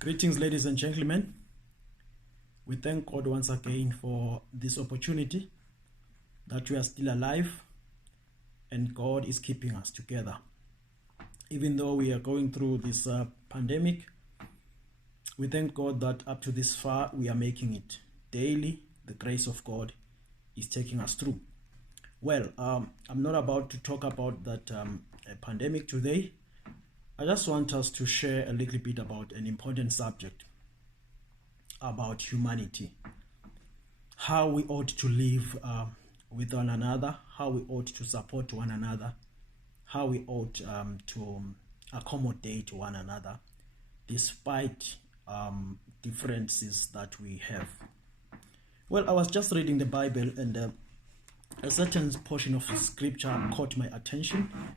Greetings, ladies and gentlemen. We thank God once again for this opportunity that we are still alive and God is keeping us together. Even though we are going through this pandemic, we thank God that up to this far we are making it. Daily, the grace of God is taking us through. Well, I'm not about to talk about that pandemic today. I just want us to share a little bit about an important subject about humanity, how we ought to live with one another, how we ought to support one another, how we ought to accommodate one another despite differences that we have. Well, I was just reading the Bible and a certain portion of the scripture caught my attention,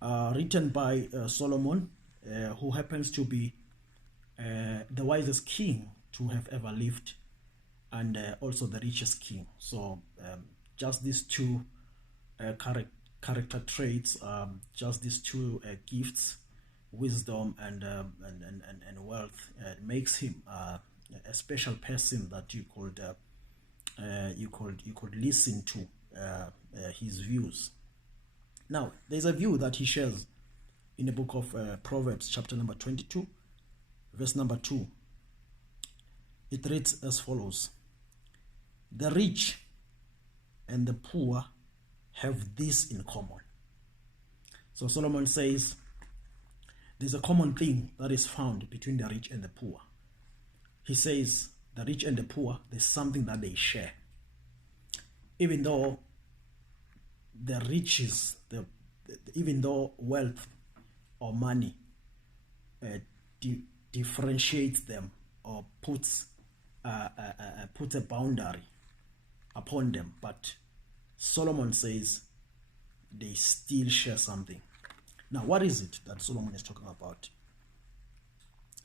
written by Solomon, who happens to be the wisest king to have ever lived and also the richest king. So just these two character traits, just these two gifts, wisdom and wealth, makes him a special person that you could listen to his views. Now, there's a view that he shares in the book of Proverbs, chapter number 22, verse number 2. It reads as follows: "The rich and the poor have this in common." So Solomon says there's a common thing that is found between the rich and the poor. He says the rich and the poor, there's something that they share. Even though the riches, even though wealth or money differentiates them or puts a boundary upon them, but Solomon says they still share something. Now, what is it that Solomon is talking about?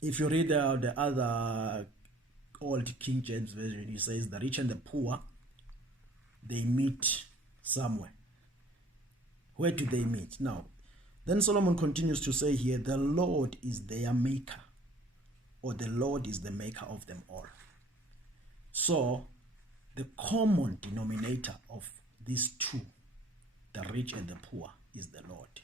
If you read the other old King James version, he says the rich and the poor, they meet somewhere. Where do they meet? Now, then Solomon continues to say here, the Lord is their maker, or the Lord is the maker of them all. So, the common denominator of these two, the rich and the poor, is the Lord.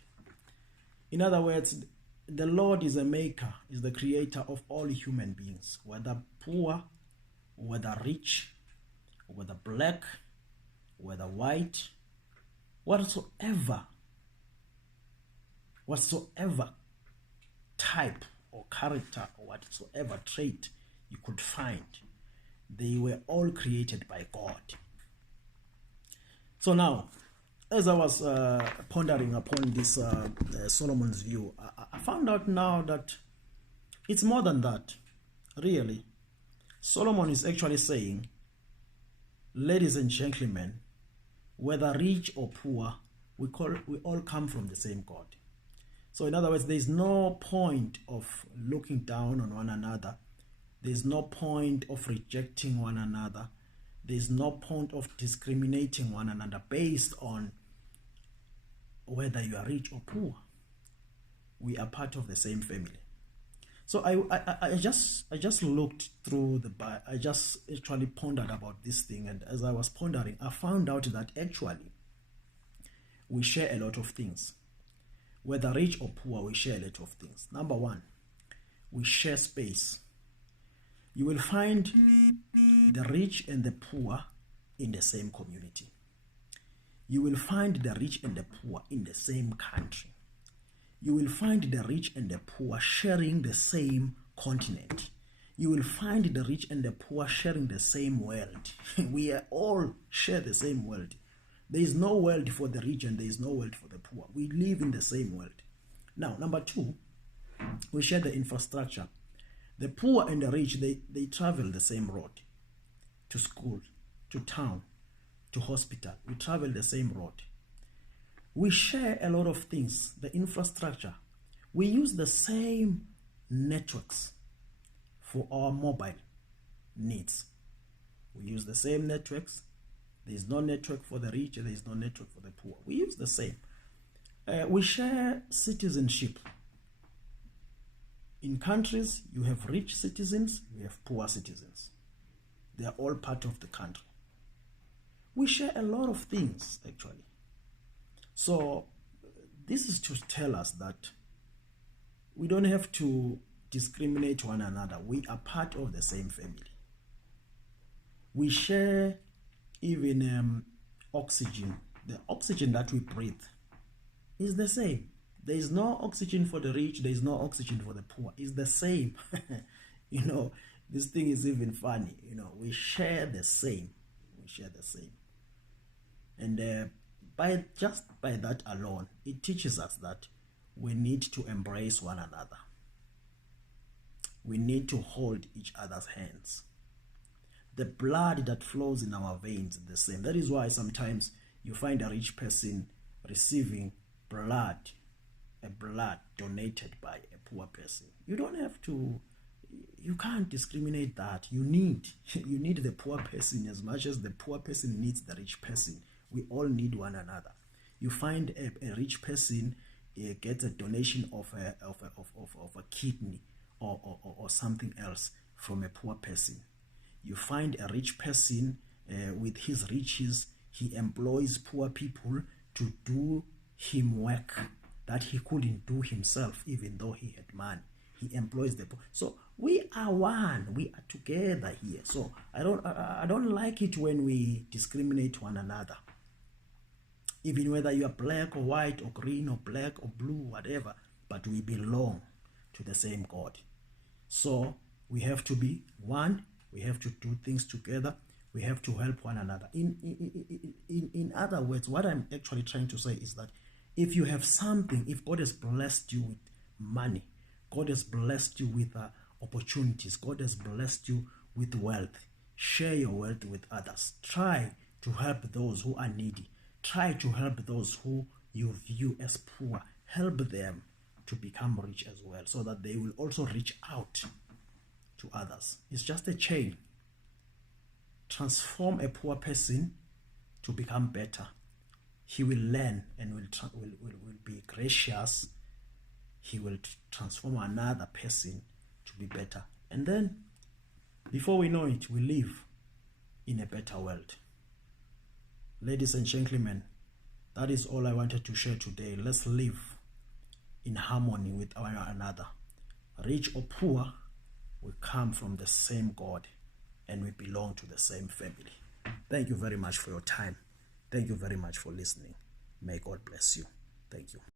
In other words, the Lord is a maker, is the creator of all human beings, whether poor, whether rich, whether black, whether white, whatsoever type or character or whatsoever trait you could find, they were all created by God. So now, as I was pondering upon this Solomon's view, I found out now that it's more than that. Really, Solomon is actually saying, ladies and gentlemen, whether rich or poor, we all come from the same God. So in other words, there's no point of looking down on one another. There's no point of rejecting one another. There's no point of discriminating one another based on whether you are rich or poor. We are part of the same family. So I just looked through the Bible. I just actually pondered about this thing, and as I was pondering, I found out that actually we share a lot of things. Whether rich or poor, we share a lot of things. Number one, we share space. You will find the rich and the poor in the same community. You will find the rich and the poor in the same country. You will find the rich and the poor sharing the same continent. You will find the rich and the poor sharing the same world. We all share the same world. There is no world for the rich and there is no world for the poor. We live in the same world. Now, number two, we share the infrastructure. The poor and the rich, they travel the same road to school, to town, to hospital. We travel the same road. We share a lot of things, the infrastructure. We use the same networks for our mobile needs. We use the same networks. There is no network for the rich, there is no network for the poor. We use the same. We share citizenship. In countries, you have rich citizens, you have poor citizens. They are all part of the country. We share a lot of things, actually. So this is to tell us that we don't have to discriminate one another. We are part of the same family. We share even oxygen. The oxygen that we breathe is the same. There is no oxygen for the rich. There is no oxygen for the poor. It's the same. This thing is even funny. We share the same. We share the same. And by that alone, it teaches us that we need to embrace one another. We need to hold each other's hands. The blood that flows in our veins is the same. That is why sometimes you find a rich person receiving blood donated by a poor person. You don't have to, you can't discriminate that. You need the poor person as much as the poor person needs the rich person. We all need one another. You find a rich person gets a donation of a kidney or something else from a poor person. You find a rich person with his riches, he employs poor people to do him work that he couldn't do himself, even though he had money. He employs the poor. So we are one. We are together here. So I don't like it when we discriminate one another. Even whether you are black or white or green or black or blue, whatever, but we belong to the same God. So we have to be one. We have to do things together. We have to help one another. In other words, what I'm actually trying to say is that if you have something, if God has blessed you with money, God has blessed you with opportunities, God has blessed you with wealth, share your wealth with others. Try to help those who are needy. Try to help those who you view as poor. Help them to become rich as well, so that they will also reach out to others. It's just a chain. Transform a poor person to become better. He will learn and will be gracious. He will transform another person to be better. And then, before we know it, we live in a better world. Ladies and gentlemen, that is all I wanted to share today. Let's live in harmony with one another. Rich or poor, we come from the same God and we belong to the same family. Thank you very much for your time. Thank you very much for listening. May God bless you. Thank you.